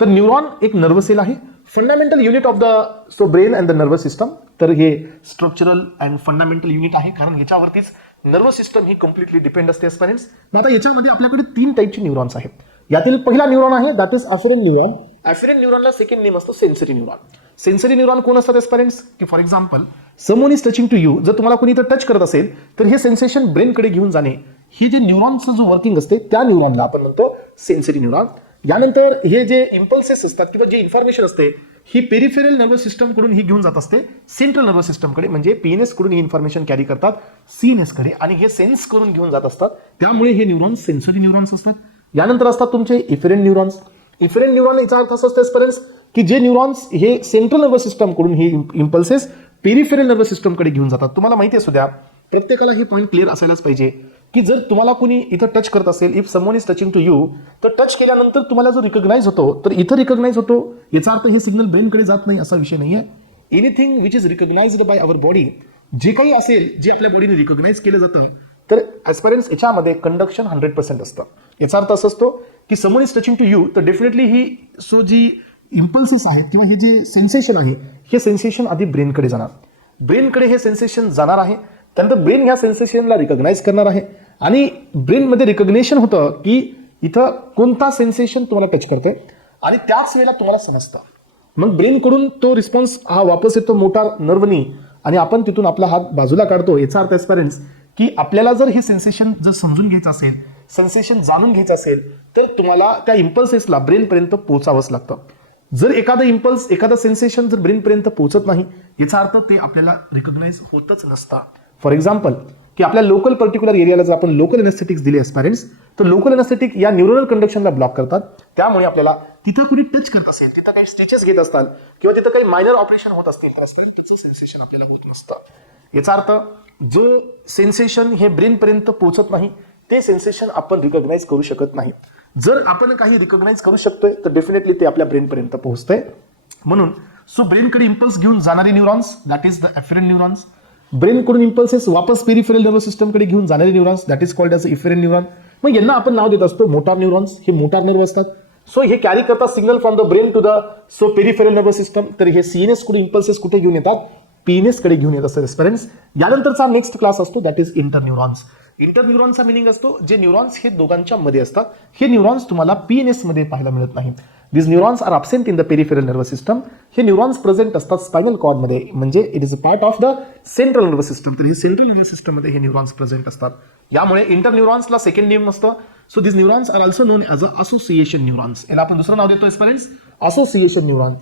तर न्यूरॉन एक nervous sale आहे, fundamental unit of the brain and the nervous system. तर हे स्ट्रक्चरल अँड फंडामेंटल युनिट आहे, कारण ह्याच्यावरतीच नर्वस सिस्टम ही कम्प्लिटली डिपेंड असते स्टुडंट्स. मग आता याच्यामध्ये आपल्याकडे 3 टाईपचे न्यूरॉन्स आहेत. यातील पहिला न्यूरॉन आहे that is afferent neuron. Afferent न्यूरॉनला सेकंड नेम असतो सेन्सरी न्यूरॉन. सेन्सरी न्यूरॉन कोण असतात स्टुडंट्स, की for example someone is touching to you, जर तुम्हाला कोणी इथं टच करत असेल तर हे सेन्सेशन ब्रेनकडे घेऊन जाणे, हे जे न्यूरॉनचं जो वर्किंग असते त्या न्यूरॉनला आपण म्हणतो सेन्सरी न्यूरॉन. यानंतर हे जे इम्पल्सेस असतात किंवा जे इन्फॉर्मेशन असते ही पेरिफेरल नर्वस सिस्टम कडून ही घेऊन जात असते सेंट्रल नर्वस सिस्टम कडे, म्हणजे पीएनएस कडून ही इन्फॉर्मेशन कॅरी करतात सीएनएस कडे, आणि हे सेन्स करून घेऊन जात असतात. त्यामुळे हे न्यूरॉन्स सेन्सरी न्यूरॉन्स असतात. यानंतर असतात तुमचे इफेरेंट न्यूरॉन्स. इफेरेंट न्यूरॉन याचा अर्थ असा असतो स्टुडंट्स की जे न्यूरॉन्स हे सेंट्रल नर्वस सिस्टम कडून हे इम्पल्सेस पेरिफेरल नर्वस सिस्टम कडे घेऊन जातात. तुम्हाला माहिती असू द्या, प्रत्येकाला हे पॉईंट क्लिअर असायलाच पाहिजे की जर तुम्हाला कोणी इथं टच करत असेल, if someone is touching to you, तर टच केल्यानंतर तुम्हाला जो रिकॉग्नाइज होतो तर इथं रिकॉग्नाइज होतो, याचा अर्थ हे सिग्नल ब्रेनकडे जात नाही असा विषय नाहीये. Anything which is recognised by our body, जे काही असेल जे आपल्या बॉडीने रिकॉग्नाइज केलं जातं, तर ॲस्पिरन्स याच्यामध्ये कंडक्शन 100% असतं. याचा अर्थ असं असतो की someone is touching to you, तर डेफिनेटली ही जी इम्पल्सेस आहेत किंवा हे जे सेन्सेशन आहे हे सेन्सेशन आधी ब्रेनकडे जाणार, ब्रेनकडे हे सेन्सेशन जाणार आहे, त्यानंतर ब्रेन ह्या सेन्सेशनला रिकॉग्नाइज करणार आहे, आणि ब्रेनमध्ये रिकॉग्नेशन होतं की इथं कोणता सेन्सेशन तुम्हाला टच करतोय, आणि त्याच वेळेला तुम्हाला समजतं. मग ब्रेनकडून तो रिस्पॉन्स हा वापस येतो मोटार नर्वनी, आणि आपण तिथून आपला हात बाजूला काढतो. याचा अर्थ ॲस्पिरन्स की आपल्याला जर हे सेन्सेशन जर समजून घ्यायचं असेल, सेन्सेशन जाणून घ्यायचं असेल, तर तुम्हाला त्या इम्पल्सेसला ब्रेनपर्यंत पोहोचावंच लागतं. जर एखादं इम्पल्स एखादा सेन्सेशन जर ब्रेनपर्यंत पोहोचत नाही, याचा अर्थ ते आपल्याला रिकॉग्नाइज होतच नसतं. फॉर एक्झाम्पल की आपल्या लोकल पर्टिक्युलर एरियाला जर आपण लोकल एनेस्थेटिक्स दिले ॲस्पिरन्स, तर लोकल एनेस्थेटिक या न्यूरल कंडक्शनला ब्लॉक करतात. त्यामुळे आपल्याला तिथं कुणी टच करत असेल, तिथं काही स्टिचेस घेत असतात किंवा तिथं काही मायनर ऑपरेशन होत असतील, तर ॲस्पिरन्स त्याचं सेन्सेशन आपल्याला होत नसतं. याचा अर्थ जो सेन्सेशन हे ब्रेनपर्यंत पोहोचत नाही ते सेन्सेशन आपण रिकॉग्नाइज करू शकत नाही. जर आपण काही रिकॉग्नाइज करू शकतोय तर डेफिनेटली ते आपल्या ब्रेनपर्यंत पोहोचतंय. म्हणून सो ब्रेनकडे इम्पल्स घेऊन जाणारे neurons that is the efferent neurons. ब्रेनकडून इम्पल्सेस वापस पेरिफेरल नर्वस सिस्टमकडे घेऊन जाणारे neurons that is called as efferent neuron. मग यांना आपण नाव देत असतो मोटार न्यूरॉन्स. हे मोटार नर्व असतात. सो हे कॅरी करतात signal from the brain to the peripheral nervous system. तर हे सीएनएस कडे इम्पल्सेस कुठे घेऊन येतात, पीएनएस कडे घेऊन येत असतात ॲस्पिरन्स. यानंतरचा नेक्स्ट क्लास असतो दॅट इज इंटरन्यूरॉन्स. इंटरन्यूरॉनचा मिनिंग असतो जे न्यूरॉन्स हे दोघांच्या मध्ये असतात. हे न्यूरॉन्स तुम्हाला पीएनएस मध्ये पाहायला मिळत नाही. This neurons are absent in the peripheral nervous system. हे न्यूरॉन्स प्रेझेंट असतात स्पायनल कॉर्डमध्ये, म्हणजे it is a part of the central nervous system. तर हे सेंट्रल नर्वस सिस्टममध्ये हे न्यूरॉन्स प्रेझेंट असतात. यामुळे इंटरन्यूरॉन्सला सेकंड नेम असतं. So this neurons are also known as a association neurons. याला आपण दुसरं नाव देतो ॲस्पिरन्स असोसिएशन न्यूरॉन.